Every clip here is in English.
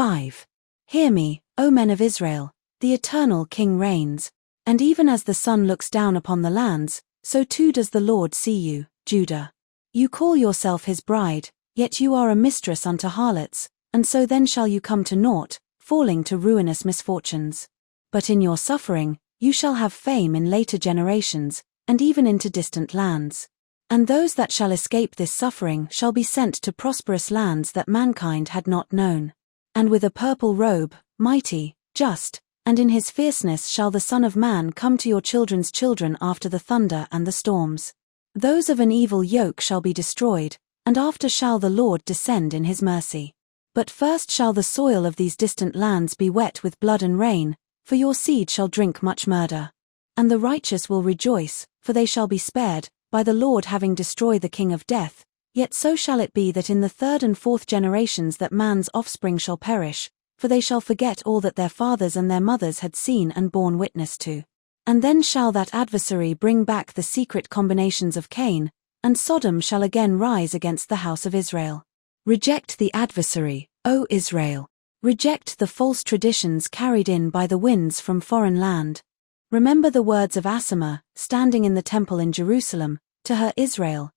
5. Hear me, O men of Israel, the eternal King reigns, and even as the sun looks down upon the lands, so too does the Lord see you, Judah. You call yourself his bride, yet you are a mistress unto harlots, and so then shall you come to naught, falling to ruinous misfortunes. But in your suffering, you shall have fame in later generations, and even into distant lands. And those that shall escape this suffering shall be sent to prosperous lands that mankind had not known. And with a purple robe, mighty, just, and in his fierceness shall the Son of Man come to your children's children after the thunder and the storms. Those of an evil yoke shall be destroyed, and after shall the Lord descend in his mercy. But first shall the soil of these distant lands be wet with blood and rain, for your seed shall drink much murder. And the righteous will rejoice, for they shall be spared, by the Lord having destroyed the king of death. Yet so shall it be that in the third and fourth generations that man's offspring shall perish, for they shall forget all that their fathers and their mothers had seen and borne witness to. And then shall that adversary bring back the secret combinations of Cain, and Sodom shall again rise against the house of Israel. Reject the adversary, O Israel. Reject the false traditions carried in by the winds from foreign land. Remember the words of Asima, standing in the temple in Jerusalem, to her Israel,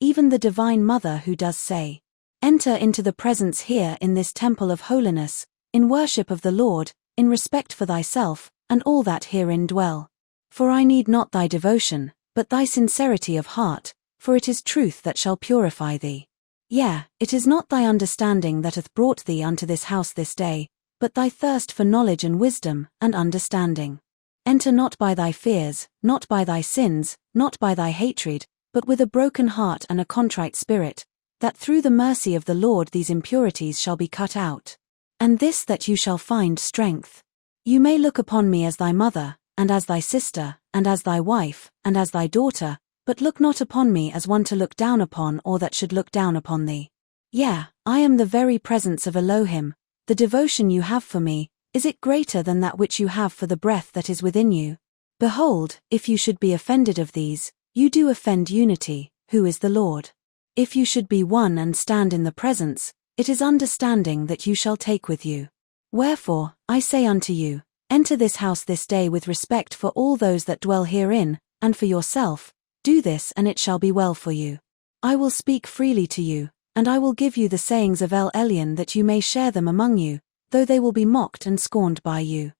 even the divine mother who does say, enter into the presence here in this temple of holiness, in worship of the Lord, in respect for thyself, and all that herein dwell. For I need not thy devotion, but thy sincerity of heart, for it is truth that shall purify thee. It is not thy understanding that hath brought thee unto this house this day, but thy thirst for knowledge and wisdom, and understanding. Enter not by thy fears, not by thy sins, not by thy hatred, but with a broken heart and a contrite spirit, that through the mercy of the Lord these impurities shall be cut out. And this that you shall find strength. You may look upon me as thy mother, and as thy sister, and as thy wife, and as thy daughter, but look not upon me as one to look down upon or that should look down upon thee. I am the very presence of Elohim. The devotion you have for me, is it greater than that which you have for the breath that is within you? Behold, if you should be offended of these, you do offend unity, who is the Lord. If you should be one and stand in the presence, it is understanding that you shall take with you. Wherefore, I say unto you, enter this house this day with respect for all those that dwell herein, and for yourself. Do this and it shall be well for you. I will speak freely to you, and I will give you the sayings of El Elyon that you may share them among you, though they will be mocked and scorned by you.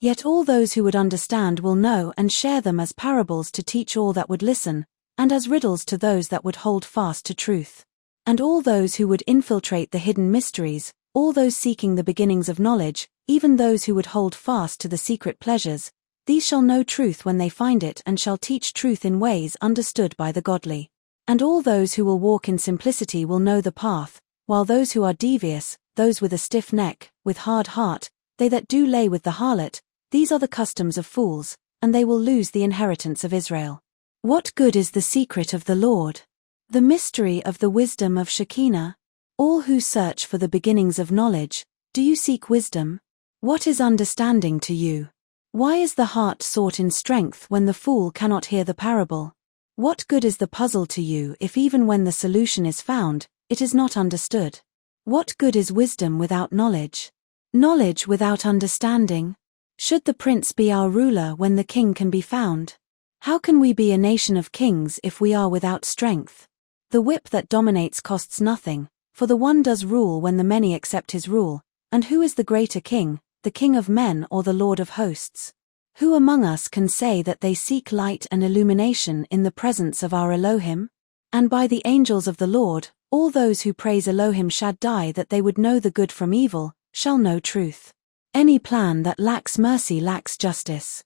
Yet all those who would understand will know and share them as parables to teach all that would listen, and as riddles to those that would hold fast to truth. And all those who would infiltrate the hidden mysteries, all those seeking the beginnings of knowledge, even those who would hold fast to the secret pleasures, these shall know truth when they find it and shall teach truth in ways understood by the godly. And all those who will walk in simplicity will know the path, while those who are devious, those with a stiff neck, with hard heart, they that do lay with the harlot, these are the customs of fools, and they will lose the inheritance of Israel. What good is the secret of the Lord? The mystery of the wisdom of Shekinah? All who search for the beginnings of knowledge, do you seek wisdom? What is understanding to you? Why is the heart sought in strength when the fool cannot hear the parable? What good is the puzzle to you if even when the solution is found, it is not understood? What good is wisdom without knowledge? Knowledge without understanding? Should the prince be our ruler when the king can be found? How can we be a nation of kings if we are without strength? The whip that dominates costs nothing, for the one does rule when the many accept his rule, and who is the greater king, the King of men or the Lord of hosts? Who among us can say that they seek light and illumination in the presence of our Elohim? And by the angels of the Lord, all those who praise Elohim Shaddai that they would know the good from evil, shall know truth. Any plan that lacks mercy lacks justice.